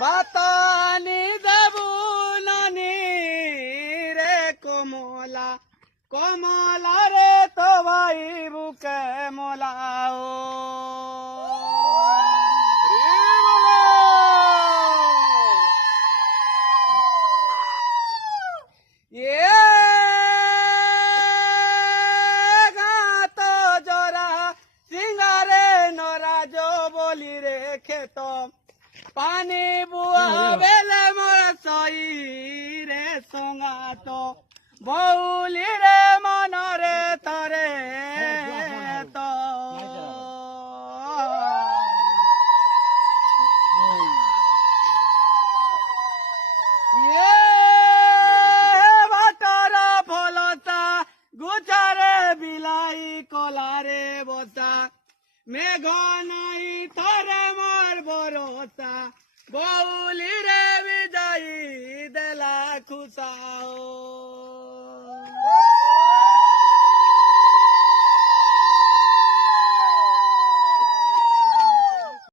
বাতানি দেবু নানি রে কমলা কমলা রে তো ভাই বুকে মোলাও পানি বুয়া বেলে মোর সই রে সঙ্গাত বৌলি রে মনরে তরে তো বাটর ফলতা গুছারে বিলাই কলারে বসা মেঘ নাই তরে মোর ভরসা বৌলি রে বিজয়ী দেলা খুশাও।